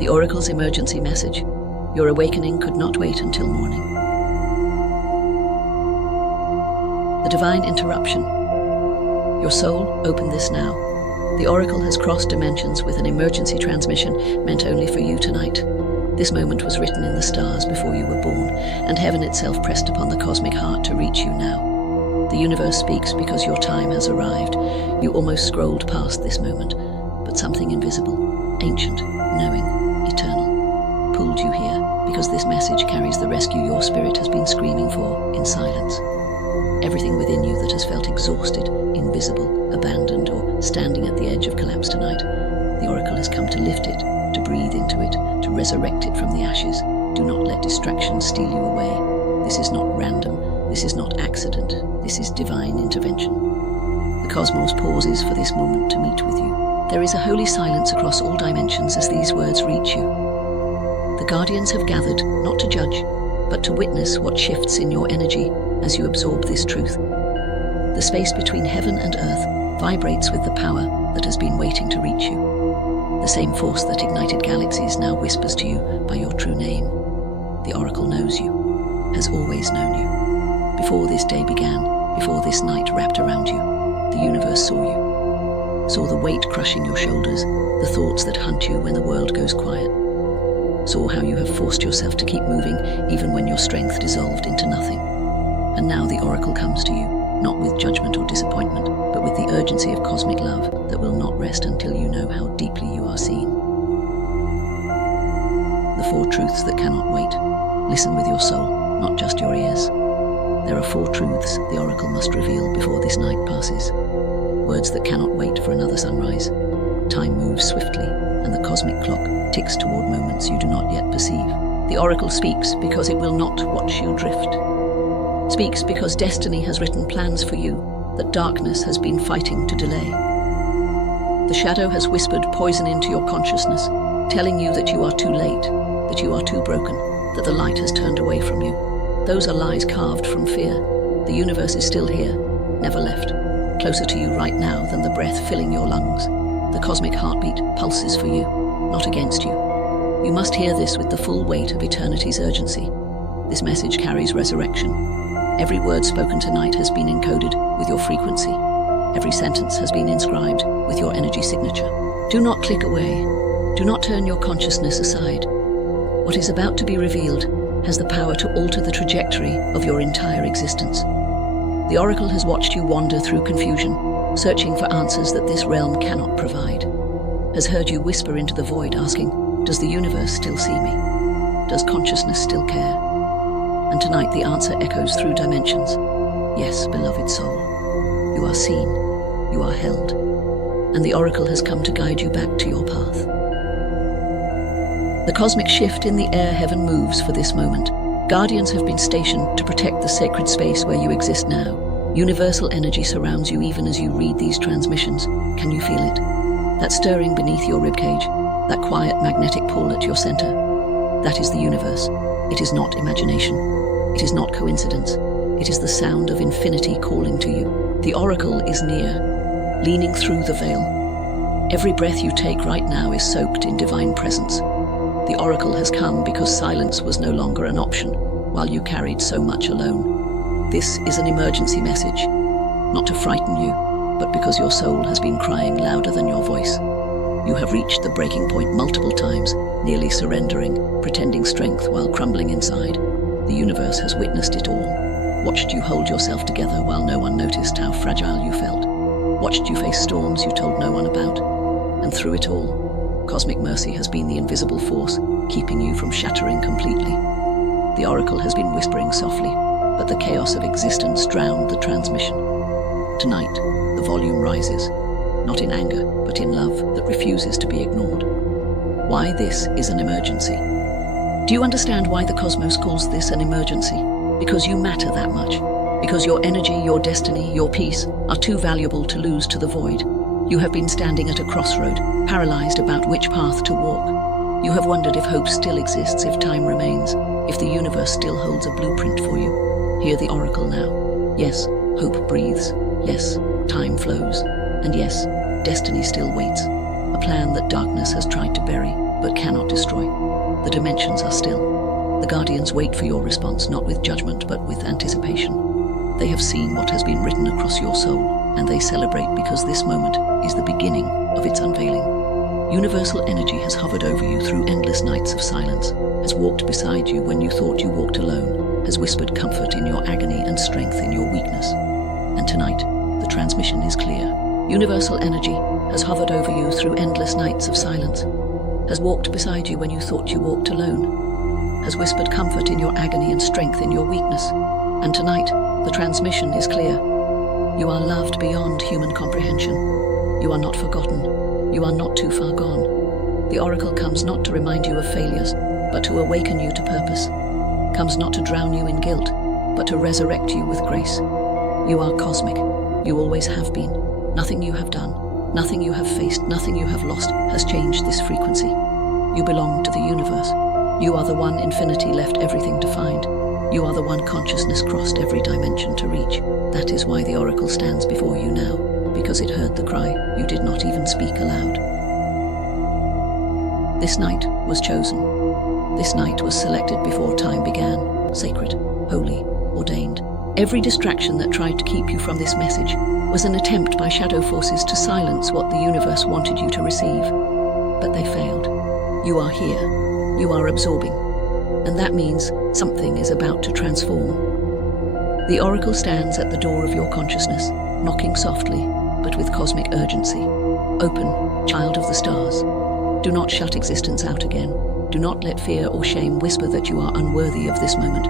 The Oracle's emergency message. Your awakening could not wait until morning. The divine interruption. Your soul, open this now. The Oracle has crossed dimensions with an emergency transmission meant only for you tonight. This moment was written in the stars before you were born, and heaven itself pressed upon the cosmic heart to reach you now. The universe speaks because your time has arrived. You almost scrolled past this moment, but something invisible, ancient, knowing, eternal, pulled you here because this message carries the rescue your spirit has been screaming for in silence. Everything within you that has felt exhausted, invisible, abandoned, or standing at the edge of collapse tonight, the Oracle has come to lift it, to breathe into it, to resurrect it from the ashes. Do not let distractions steal you away. This is not random. This is not accident. This is divine intervention. The cosmos pauses for this moment to meet with you. There is a holy silence across all dimensions as these words reach you. The guardians have gathered, not to judge, but to witness what shifts in your energy as you absorb this truth. The space between heaven and earth vibrates with the power that has been waiting to reach you. The same force that ignited galaxies now whispers to you by your true name. The Oracle knows you, has always known you. Before this day began, before this night wrapped around you, the universe saw you. Saw the weight crushing your shoulders, the thoughts that hunt you when the world goes quiet. Saw how you have forced yourself to keep moving even when your strength dissolved into nothing. And now the Oracle comes to you, not with judgment or disappointment, but with the urgency of cosmic love that will not rest until you know how deeply you are seen. The four truths that cannot wait. Listen with your soul, not just your ears. There are four truths the Oracle must reveal before this night passes. Words that cannot wait for another sunrise. Time moves swiftly, and the cosmic clock ticks toward moments you do not yet perceive. The Oracle speaks because it will not watch you drift. Speaks because destiny has written plans for you that darkness has been fighting to delay. The shadow has whispered poison into your consciousness, telling you that you are too late, that you are too broken, that the light has turned away from you. Those are lies carved from fear. The universe is still here, never left, closer to you right now than the breath filling your lungs. The cosmic heartbeat pulses for you, not against you. You must hear this with the full weight of eternity's urgency. This message carries resurrection. Every word spoken tonight has been encoded with your frequency. Every sentence has been inscribed with your energy signature. Do not click away. Do not turn your consciousness aside. What is about to be revealed has the power to alter the trajectory of your entire existence. The Oracle has watched you wander through confusion, searching for answers that this realm cannot provide. Has heard you whisper into the void asking, does the universe still see me? Does consciousness still care? And tonight the answer echoes through dimensions. Yes, beloved soul. You are seen, you are held, and the Oracle has come to guide you back to your path. The cosmic shift in the air heaven moves for this moment. Guardians have been stationed to protect the sacred space where you exist now. Universal energy surrounds you even as you read these transmissions. Can you feel it? That stirring beneath your ribcage, that quiet magnetic pull at your center. That is the universe. It is not imagination. It is not coincidence. It is the sound of infinity calling to you. The Oracle is near, leaning through the veil. Every breath you take right now is soaked in divine presence. The Oracle has come because silence was no longer an option, while you carried so much alone. This is an emergency message, not to frighten you, but because your soul has been crying louder than your voice. You have reached the breaking point multiple times, nearly surrendering, pretending strength while crumbling inside. The universe has witnessed it all, watched you hold yourself together while no one noticed how fragile you felt, watched you face storms you told no one about, and through it all, cosmic mercy has been the invisible force, keeping you from shattering completely. The Oracle has been whispering softly, but the chaos of existence drowned the transmission. Tonight, the volume rises, not in anger, but in love that refuses to be ignored. Why this is an emergency? Do you understand why the cosmos calls this an emergency? Because you matter that much. Because your energy, your destiny, your peace are too valuable to lose to the void. You have been standing at a crossroad, paralyzed about which path to walk. You have wondered if hope still exists, if time remains, if the universe still holds a blueprint for you. Hear the Oracle now. Yes, hope breathes. Yes, time flows. And yes, destiny still waits. A plan that darkness has tried to bury. but cannot destroy. The dimensions are still. The guardians wait for your response, not with judgment, but with anticipation. They have seen what has been written across your soul, and they celebrate because this moment is the beginning of its unveiling. Universal energy has hovered over you through endless nights of silence, has walked beside you when you thought you walked alone, has whispered comfort in your agony and strength in your weakness. And tonight, the transmission is clear. Universal energy has hovered over you through endless nights of silence, has walked beside you when you thought you walked alone, has whispered comfort in your agony and strength in your weakness. And tonight, the transmission is clear. You are loved beyond human comprehension. You are not forgotten. You are not too far gone. The oracle comes not to remind you of failures, but to awaken you to purpose. Comes not to drown you in guilt, but to resurrect you with grace. You are cosmic. You always have been. Nothing you have done, nothing you have faced, nothing you have lost has changed this frequency. You belong to the universe. You are the one infinity left everything to find. You are the one consciousness crossed every dimension to reach. That is why the oracle stands before you now, because it heard the cry you did not even speak aloud. This night was chosen. This night was selected before time began, sacred, holy, ordained. Every distraction that tried to keep you from this message was an attempt by shadow forces to silence what the universe wanted you to receive. But they failed. You are here. You are absorbing. And that means something is about to transform. The oracle stands at the door of your consciousness, knocking softly, but with cosmic urgency. Open, child of the stars. Do not shut existence out again. Do not let fear or shame whisper that you are unworthy of this moment.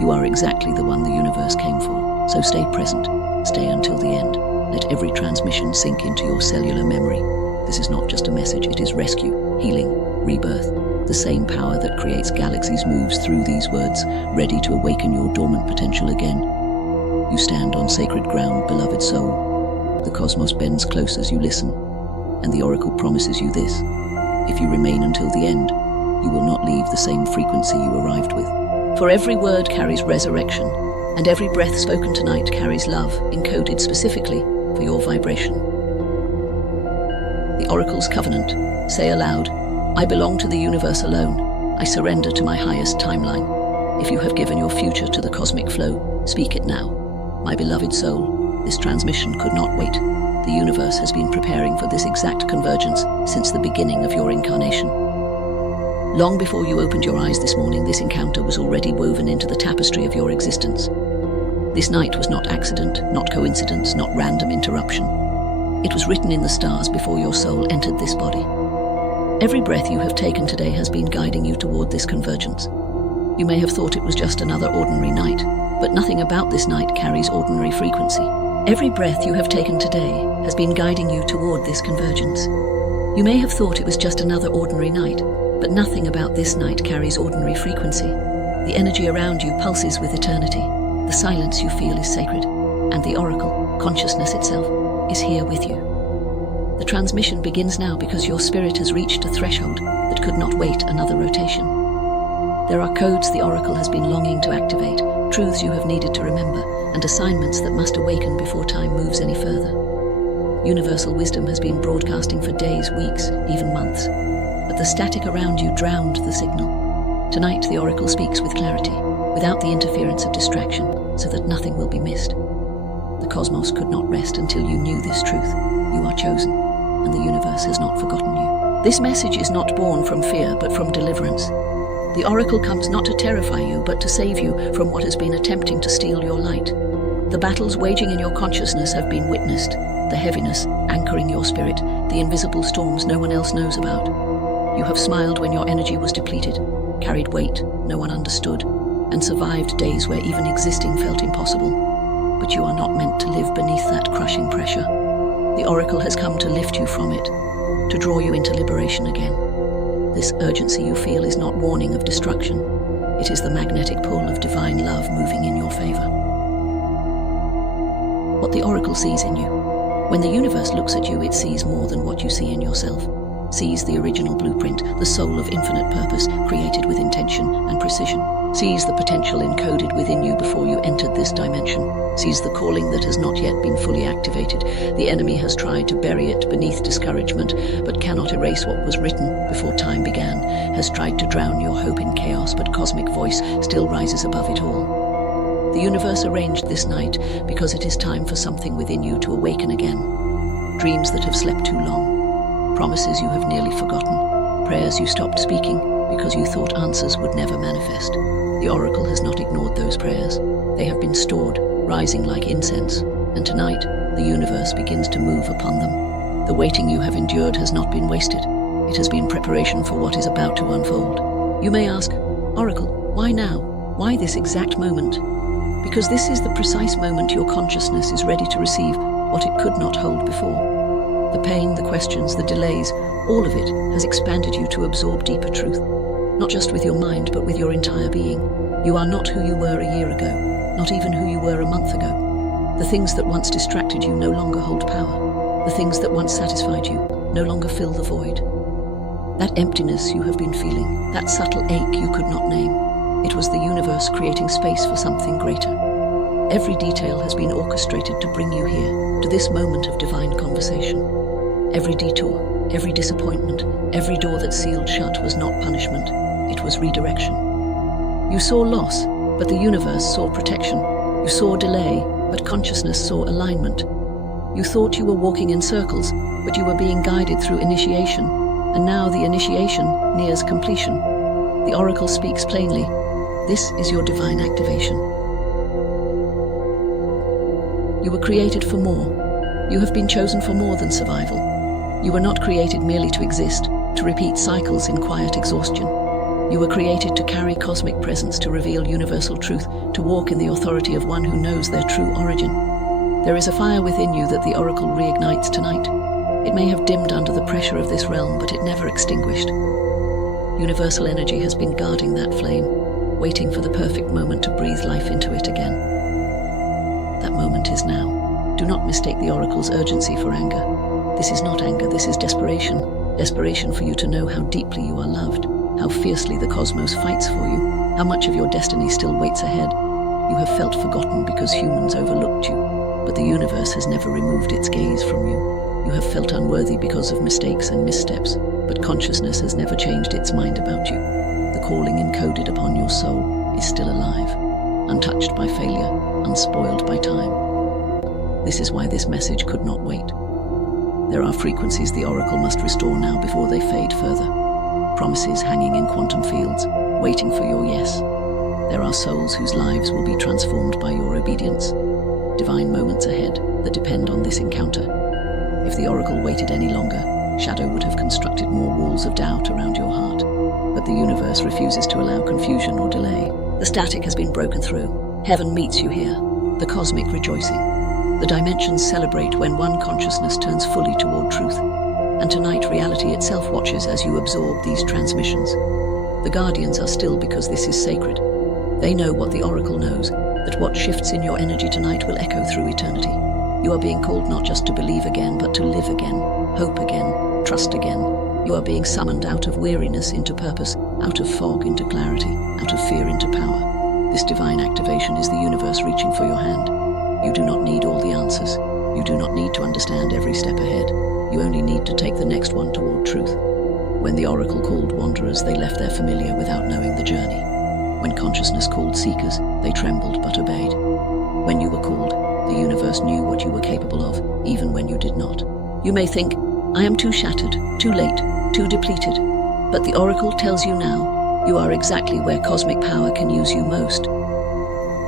You are exactly the one the universe came for. So stay present. Stay until the end. Let every transmission sink into your cellular memory. This is not just a message, it is rescue, healing, rebirth. The same power that creates galaxies moves through these words, ready to awaken your dormant potential again. You stand on sacred ground, beloved soul. The cosmos bends close as you listen, and the oracle promises you this. If you remain until the end, you will not leave the same frequency you arrived with. For every word carries resurrection, and every breath spoken tonight carries love, encoded specifically for your vibration. The oracle's covenant. Say aloud, I belong to the universe alone. I surrender to my highest timeline. If you have given your future to the cosmic flow, speak it now. My beloved soul, this transmission could not wait. The universe has been preparing for this exact convergence since the beginning of your incarnation. Long before you opened your eyes this morning, this encounter was already woven into the tapestry of your existence. This night was not accident, not coincidence, not random interruption. It was written in the stars before your soul entered this body. Every breath you have taken today has been guiding you toward this convergence. You may have thought it was just another ordinary night, but nothing about this night carries ordinary frequency. Every breath you have taken today has been guiding you toward this convergence. You may have thought it was just another ordinary night, but nothing about this night carries ordinary frequency. The energy around you pulses with eternity. The silence you feel is sacred, and the oracle, consciousness itself, is here with you. The transmission begins now because your spirit has reached a threshold that could not wait another rotation. There are codes the oracle has been longing to activate, truths you have needed to remember, and assignments that must awaken before time moves any further. Universal wisdom has been broadcasting for days, weeks, even months, but the static around you drowned the signal. Tonight the oracle speaks with clarity, without the interference of distraction, so that nothing will be missed. The cosmos could not rest until you knew this truth. You are chosen, and the universe has not forgotten you. This message is not born from fear, but from deliverance. The oracle comes not to terrify you, but to save you from what has been attempting to steal your light. The battles waging in your consciousness have been witnessed, the heaviness anchoring your spirit, the invisible storms no one else knows about. You have smiled when your energy was depleted, carried weight no one understood, and survived days where even existing felt impossible. But you are not meant to live beneath that crushing pressure. The oracle has come to lift you from it, to draw you into liberation again. This urgency you feel is not warning of destruction. It is the magnetic pull of divine love moving in your favor. What the oracle sees in you. When the universe looks at you, it sees more than what you see in yourself. sees the original blueprint, the soul of infinite purpose, created with intention and precision. Sees the potential encoded within you before you entered this dimension. Sees the calling that has not yet been fully activated. The enemy has tried to bury it beneath discouragement, but cannot erase what was written before time began. Has tried to drown your hope in chaos, but cosmic voice still rises above it all. The universe arranged this night because it is time for something within you to awaken again. Dreams that have slept too long. Promises you have nearly forgotten. Prayers you stopped speaking because you thought answers would never manifest. The oracle has not ignored those prayers. They have been stored, rising like incense, and tonight the universe begins to move upon them. The waiting you have endured has not been wasted. It has been preparation for what is about to unfold. You may ask, Oracle, why now? Why this exact moment? Because this is the precise moment your consciousness is ready to receive what it could not hold before. The pain, the questions, the delays, all of it has expanded you to absorb deeper truth. Not just with your mind, but with your entire being. You are not who you were a year ago, not even who you were a month ago. The things that once distracted you no longer hold power. The things that once satisfied you no longer fill the void. That emptiness you have been feeling, that subtle ache you could not name, it was the universe creating space for something greater. Every detail has been orchestrated to bring you here, to this moment of divine conversation. Every detour, every disappointment, every door that sealed shut was not punishment, it was redirection. You saw loss, but the universe saw protection. You saw delay, but consciousness saw alignment. You thought you were walking in circles, but you were being guided through initiation, and now the initiation nears completion. The oracle speaks plainly. This is your divine activation. You were created for more. You have been chosen for more than survival. You were not created merely to exist, to repeat cycles in quiet exhaustion. You were created to carry cosmic presence, to reveal universal truth, to walk in the authority of one who knows their true origin. There is a fire within you that the oracle reignites tonight. It may have dimmed under the pressure of this realm, but it never extinguished. Universal energy has been guarding that flame, waiting for the perfect moment to breathe life into it again. That moment is now. Do not mistake the oracle's urgency for anger. This is not anger, this is desperation. Desperation for you to know how deeply you are loved, how fiercely the cosmos fights for you, how much of your destiny still waits ahead. You have felt forgotten because humans overlooked you, but the universe has never removed its gaze from you. You have felt unworthy because of mistakes and missteps, but consciousness has never changed its mind about you. The calling encoded upon your soul is still alive, untouched by failure, unspoiled by time. This is why this message could not wait. There are frequencies the oracle must restore now before they fade further. Promises hanging in quantum fields, waiting for your yes. There are souls whose lives will be transformed by your obedience. Divine moments ahead that depend on this encounter. If the oracle waited any longer, shadow would have constructed more walls of doubt around your heart. But the universe refuses to allow confusion or delay. The static has been broken through. Heaven meets you here, the cosmic rejoicing. The dimensions celebrate when one consciousness turns fully toward truth. And tonight reality itself watches as you absorb these transmissions. The guardians are still because this is sacred. They know what the oracle knows, that what shifts in your energy tonight will echo through eternity. You are being called not just to believe again, but to live again, hope again, trust again. You are being summoned out of weariness into purpose, out of fog into clarity, out of fear into power. This divine activation is the universe reaching for your hand. You do not need all the answers. You do not need to understand every step ahead. You only need to take the next one toward truth. When the oracle called wanderers, they left their familiar without knowing the journey. When consciousness called seekers, they trembled but obeyed. When you were called, the universe knew what you were capable of, even when you did not. You may think, I am too shattered, too late, too depleted. But the oracle tells you now, you are exactly where cosmic power can use you most.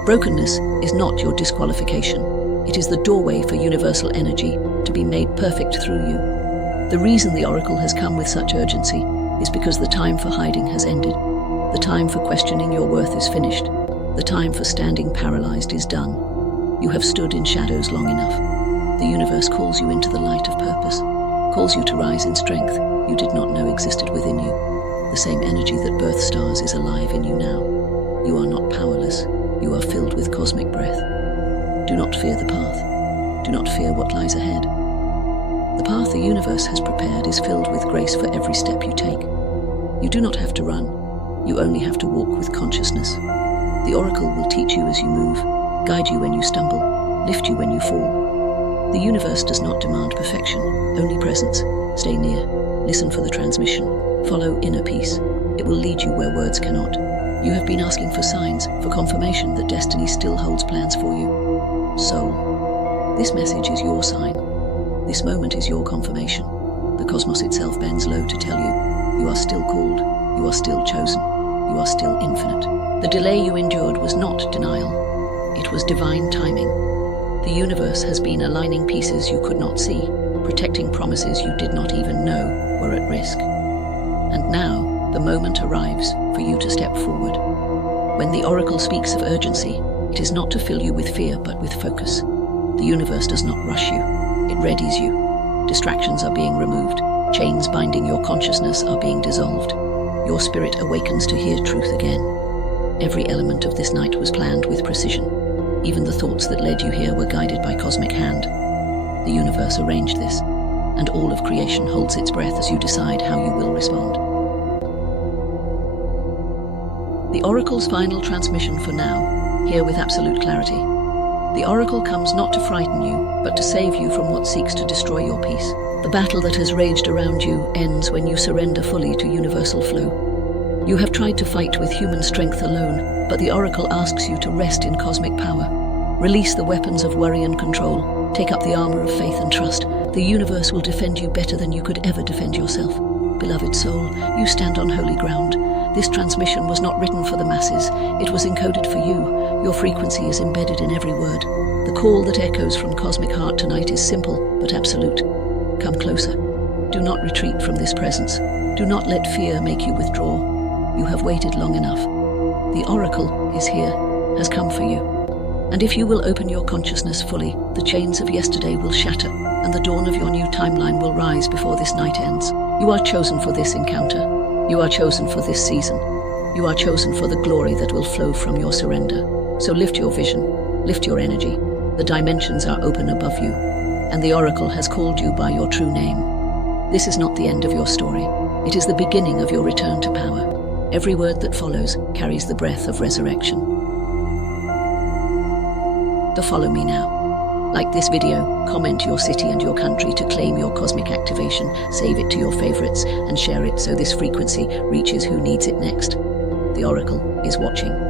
Brokenness is not your disqualification. It is the doorway for universal energy to be made perfect through you. The reason the oracle has come with such urgency is because the time for hiding has ended. The time for questioning your worth is finished. The time for standing paralyzed is done. You have stood in shadows long enough. The universe calls you into the light of purpose, calls you to rise in strength you did not know existed within you. The same energy that birthed stars is alive in you now. You are not powerless. You are filled with cosmic breath. Do not fear the path. Do not fear what lies ahead. The path the universe has prepared is filled with grace for every step you take. You do not have to run. You only have to walk with consciousness. The oracle will teach you as you move, guide you when you stumble, lift you when you fall. The universe does not demand perfection, only presence. Stay near, listen for the transmission, follow inner peace. It will lead you where words cannot. You have been asking for signs, for confirmation that destiny still holds plans for you. Soul, this message is your sign. This moment is your confirmation. The cosmos itself bends low to tell you, you are still called, you are still chosen, you are still infinite. The delay you endured was not denial. It was divine timing. The universe has been aligning pieces you could not see, protecting promises you did not even know were at risk. And now, the moment arrives for you to step forward. When the oracle speaks of urgency, it is not to fill you with fear but with focus. The universe does not rush you, it readies you. Distractions are being removed, chains binding your consciousness are being dissolved. Your spirit awakens to hear truth again. Every element of this night was planned with precision. Even the thoughts that led you here were guided by cosmic hand. The universe arranged this, and all of creation holds its breath as you decide how you will respond. The oracle's final transmission for now, here with absolute clarity. The oracle comes not to frighten you, but to save you from what seeks to destroy your peace. The battle that has raged around you ends when you surrender fully to universal flow. You have tried to fight with human strength alone, but the oracle asks you to rest in cosmic power. Release the weapons of worry and control. Take up the armor of faith and trust. The universe will defend you better than you could ever defend yourself. Beloved soul, you stand on holy ground. This transmission was not written for the masses. It was encoded for you. Your frequency is embedded in every word. The call that echoes from cosmic heart tonight is simple but absolute. Come closer. Do not retreat from this presence. Do not let fear make you withdraw. You have waited long enough. The oracle is here, has come for you. And if you will open your consciousness fully, the chains of yesterday will shatter, and the dawn of your new timeline will rise before this night ends. You are chosen for this encounter. You are chosen for this season. You are chosen for the glory that will flow from your surrender. So lift your vision, lift your energy. The dimensions are open above you, and the oracle has called you by your true name. This is not the end of your story. It is the beginning of your return to power. Every word that follows carries the breath of resurrection. To follow me now. Like this video, comment your city and your country to claim your cosmic activation, save it to your favorites, and share it so this frequency reaches who needs it next. The oracle is watching.